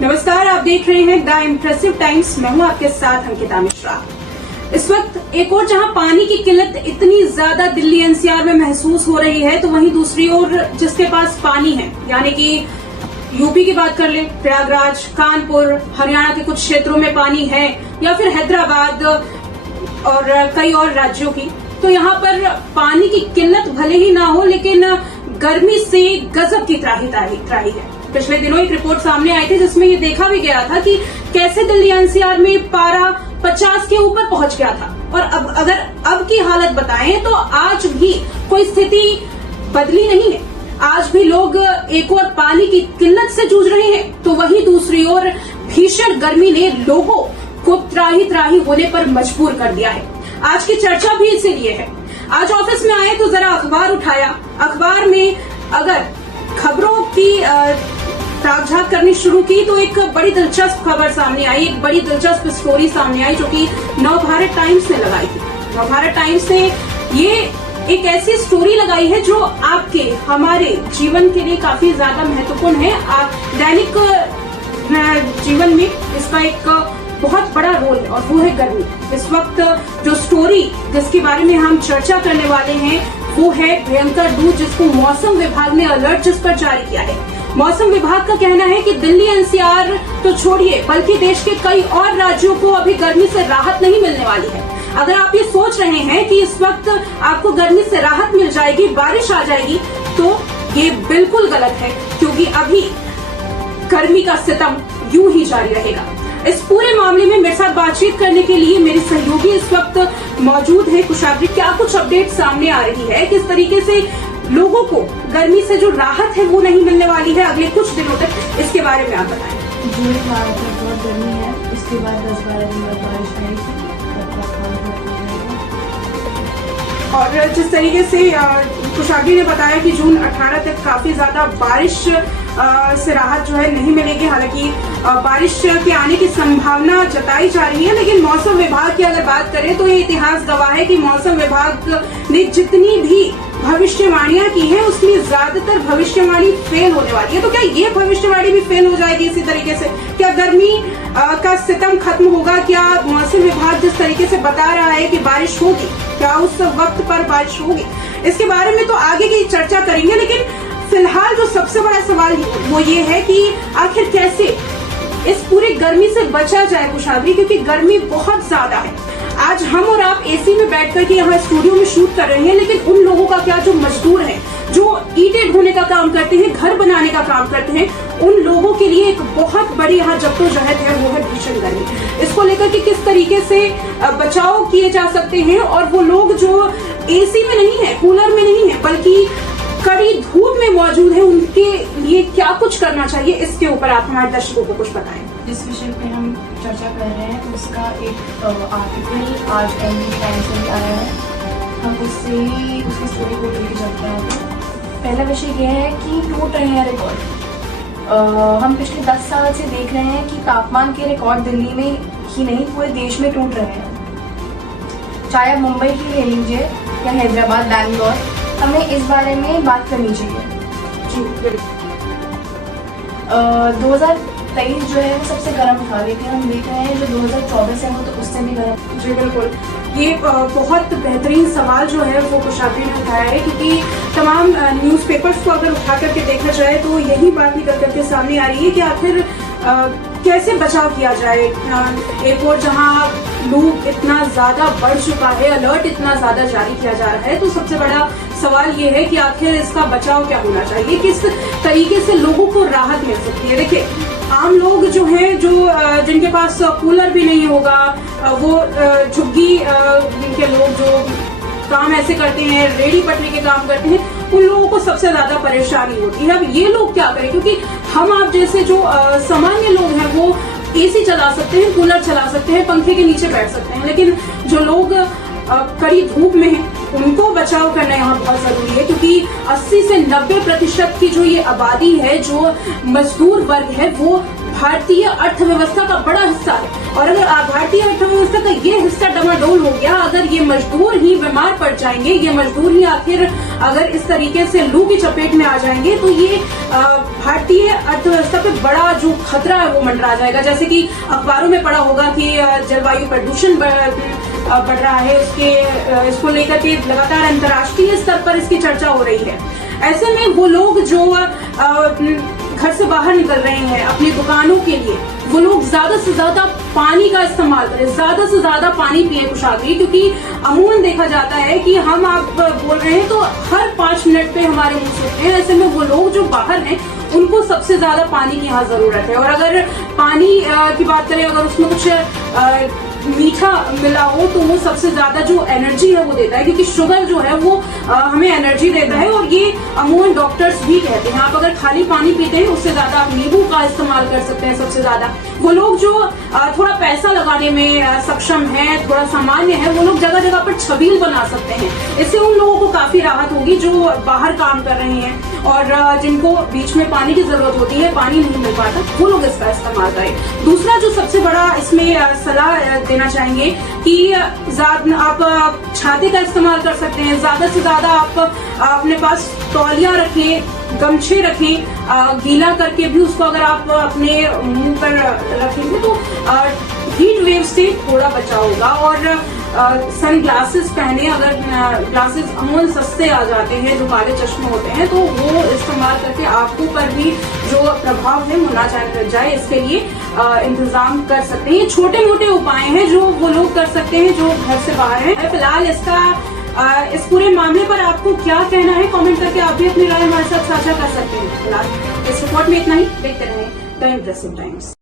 नमस्कार, आप देख रहे हैं द इम्प्रेसिव टाइम्स। मैं हूं आपके साथ अंकिता मिश्रा। इस वक्त एक और जहां पानी की किल्लत इतनी ज्यादा दिल्ली एनसीआर में महसूस हो रही है, तो वहीं दूसरी ओर जिसके पास पानी है, यानी कि यूपी की बात कर ले, प्रयागराज, कानपुर, हरियाणा के कुछ क्षेत्रों में पानी है, या फिर हैदराबाद और कई और राज्यों की, तो यहाँ पर पानी की किल्लत भले ही ना हो, लेकिन गर्मी से गजब की त्राही है। पिछले दिनों एक रिपोर्ट सामने आई थी जिसमें ये देखा भी गया था कि कैसे दिल्ली एनसीआर में पारा 50 के ऊपर पहुंच गया था। और अगर अब की हालत बताएं तो आज भी कोई स्थिति बदली नहीं है। आज भी लोग एक और पानी की किल्लत से जूझ रहे हैं, तो वहीं दूसरी ओर भीषण गर्मी ने लोगों को त्राही होने पर मजबूर कर दिया है। आज की चर्चा भी इसीलिए है। आज ऑफिस में आए तो जरा अखबार उठाया। अखबार में अगर खबरों की ताक झाक करनी शुरू की तो एक बड़ी दिलचस्प खबर सामने आई, एक बड़ी दिलचस्प स्टोरी सामने आई जो कि नवभारत टाइम्स ने लगाई थी। नवभारत टाइम्स ने ये एक ऐसी स्टोरी लगाई है जो आपके हमारे जीवन के लिए काफी ज्यादा महत्वपूर्ण है। दैनिक जीवन में इसका एक बहुत बड़ा रोल है और वो है गर्मी। इस वक्त जो स्टोरी जिसके बारे में हम चर्चा करने वाले हैं वो है भयंकर लू, जिसको मौसम विभाग ने अलर्ट जिस पर जारी किया है। मौसम विभाग का कहना है कि दिल्ली एनसीआर तो छोड़िए, बल्कि देश के कई और राज्यों को अभी गर्मी से राहत नहीं मिलने वाली है। अगर आप ये सोच रहे हैं कि इस वक्त आपको गर्मी से राहत मिल जाएगी, बारिश आ जाएगी, तो ये बिल्कुल गलत है, क्योंकि अभी गर्मी का सितम यूं ही जारी रहेगा। इस पूरे मामले में मेरे साथ बातचीत करने के लिए मेरे सहयोगी इस वक्त मौजूद है। कुशाग्री, क्या कुछ अपडेट सामने आ रही है, किस तरीके से लोगों को गर्मी से जो राहत है वो नहीं मिलने वाली है अगले कुछ दिनों तक, इसके बारे में आप बताएं। जून बहुत गर्मी है, उसके बाद 10-12 दिन बाद बारिश आएगी और जिस तरीके से कुशाग्री ने बताया कि जून 18 तक काफी ज्यादा बारिश से राहत जो है नहीं मिलेगी। हालांकि बारिश के आने की संभावना जताई जा रही है, लेकिन मौसम विभाग की अगर बात करें तो ये इतिहास गवाह है कि मौसम विभाग ने जितनी भी भविष्यवाणियां की है उसमें ज्यादातर भविष्यवाणी फेल होने वाली है। तो क्या ये भविष्यवाणी भी फेल हो जाएगी इसी तरीके से? क्या गर्मी का सितम खत्म होगा? क्या मौसम विभाग जिस तरीके से बता रहा है कि बारिश होगी, क्या उस वक्त पर बारिश होगी? इसके बारे में तो आगे की चर्चा करेंगे, लेकिन फिलहाल जो सबसे बड़ा सवाल वो ये है कि आखिर कैसे इस पूरी गर्मी से बचा जाए कुशाग्री, क्योंकि गर्मी बहुत ज्यादा है। आज हम और आप एसी में बैठ करके यहाँ स्टूडियो में शूट कर रहे हैं, लेकिन उन लोगों का क्या जो मजदूर हैं, जो ईंटें ढोने का काम करते हैं, घर बनाने का काम करते हैं, उन लोगों के लिए एक बहुत बड़ी यहाँ जद्दोजहद है, वो है भीषण गर्मी। इसको लेकर के किस तरीके से बचाव किए जा सकते हैं, और वो लोग जो एसी में नहीं है, कूलर में नहीं है, बल्कि कड़ी धूप में मौजूद है, उनके लिए क्या कुछ करना चाहिए, इसके ऊपर आप हमारे दर्शकों को कुछ बताएं। जिस विषय पे हम चर्चा कर रहे हैं उसका एक आर्टिकल आज एनडी टाइम्स में आया है। हम उसकी स्टोरी को लेकर चलते हैं। पहला विषय यह है कि टूट रहे हैं रिकॉर्ड। हम पिछले 10 साल से देख रहे हैं कि तापमान के रिकॉर्ड दिल्ली में ही नहीं पूरे देश में टूट रहे हैं। चाहे आप मुंबई की ले लीजिए या हैदराबाद, बैंगलोर, हमें इस बारे में बात करनी चाहिए। 2023 जो है वो सबसे गर्म था, लेकिन हम देख रहे हैं जो 2024 है वो तो उससे भी गर्म। जी बिल्कुल, ये बहुत बेहतरीन सवाल जो है वो कुशाग्री ने उठाया है, क्योंकि तमाम न्यूज़पेपर्स को अगर उठा करके देखा जाए तो यही बात निकल करके सामने आ रही है कि आखिर कैसे बचाव किया जाए। एक और जहां लू इतना ज्यादा बढ़ चुका है, अलर्ट इतना ज्यादा जारी किया जा रहा है, तो सबसे बड़ा सवाल ये है कि आखिर इसका बचाव क्या होना चाहिए, किस तरीके से लोगों को राहत मिल सकती है। देखिए, आम लोग जो हैं, जिनके पास कूलर भी नहीं होगा, वो झुग्गी के लोग जो काम ऐसे करते हैं, रेडी पटरी के काम करते हैं, उन लोगों को सबसे ज्यादा परेशानी होती है। अब ये लोग क्या करें, क्योंकि हम आप जैसे जो सामान्य लोग हैं वो एसी चला सकते हैं, कूलर चला सकते हैं, पंखे के नीचे बैठ सकते हैं, लेकिन जो लोग कड़ी धूप में हैं उनको बचाव करना यहाँ बहुत जरूरी है, क्योंकि 80 से 90% की जो ये आबादी है, जो मजदूर वर्ग है, वो भारतीय अर्थव्यवस्था का बड़ा हिस्सा है। और अगर भारतीय अर्थव्यवस्था का ये हिस्सा डमाडोल हो गया, अगर ये मजदूर ही बीमार पड़ जाएंगे, ये मजदूर ही आखिर अगर इस तरीके से लू की चपेट में आ जाएंगे, तो ये भारतीय अर्थव्यवस्था पे बड़ा जो खतरा है वो मंडरा जाएगा। जैसे कि अखबारों में पढ़ा होगा कि जलवायु प्रदूषण बढ़ रहा है, इसको लेकर के लगातार अंतर्राष्ट्रीय स्तर पर इसकी चर्चा हो रही है। ऐसे में वो लोग जो घर से बाहर निकल रहे हैं अपनी दुकानों के लिए, वो लोग ज्यादा से ज्यादा पानी का इस्तेमाल करें, ज्यादा से ज्यादा पानी पिए कुशाग्री, क्योंकि अमूमन देखा जाता है कि हम आप बोल रहे हैं तो हर 5 मिनट पे हमारे मुंह सूखते हैं। ऐसे में वो लोग जो बाहर हैं उनको सबसे ज्यादा पानी की यहाँ जरूरत है। और अगर पानी की बात करें, अगर उसमें कुछ मीठा मिला हो तो वो सबसे ज्यादा जो एनर्जी है वो देता है, क्योंकि शुगर जो है वो हमें एनर्जी देता है। और ये अमूमन डॉक्टर्स भी कहते हैं, आप अगर खाली पानी पीते हैं उससे ज्यादा आप नींबू का इस्तेमाल कर सकते हैं। सबसे ज्यादा वो लोग जो थोड़ा पैसा लगाने में सक्षम है, थोड़ा सामान्य है, वो लोग जगह जगह पर छबील बना सकते हैं। इससे उन लोगों को काफी राहत होगी जो बाहर काम कर रहे हैं और जिनको बीच में पानी की जरूरत होती है, पानी नहीं मिल पाता, वो लोग इसका इस्तेमाल करें। दूसरा जो सबसे बड़ा इसमें सलाह देना चाहेंगे कि आप छाते का इस्तेमाल कर सकते हैं। ज्यादा से ज्यादा आप अपने पास तौलिया रखें, गमछे रखें, गीला करके भी उसको अगर आप अपने मुंह पर रखेंगे तो हीट वेव से थोड़ा बचाव होगा। और सन ग्लासेस पहने, अगर ग्लासेस अमूमन सस्ते आ जाते हैं, जो काले चश्मे होते हैं, तो वो इस्तेमाल करके आंखों पर भी जो प्रभाव है वो ना जाए, इसके लिए इंतजाम कर सकते हैं। ये छोटे मोटे उपाय हैं जो वो लोग कर सकते हैं जो घर से बाहर हैं। फिलहाल इस पूरे मामले पर आपको क्या कहना है, कमेंट करके आप भी अपनी राय हमारे साथ साझा कर सकते हैं। फिलहाल इस रिपोर्ट में इतना ही। देखते रहें द इम्प्रेसिव टाइम्स।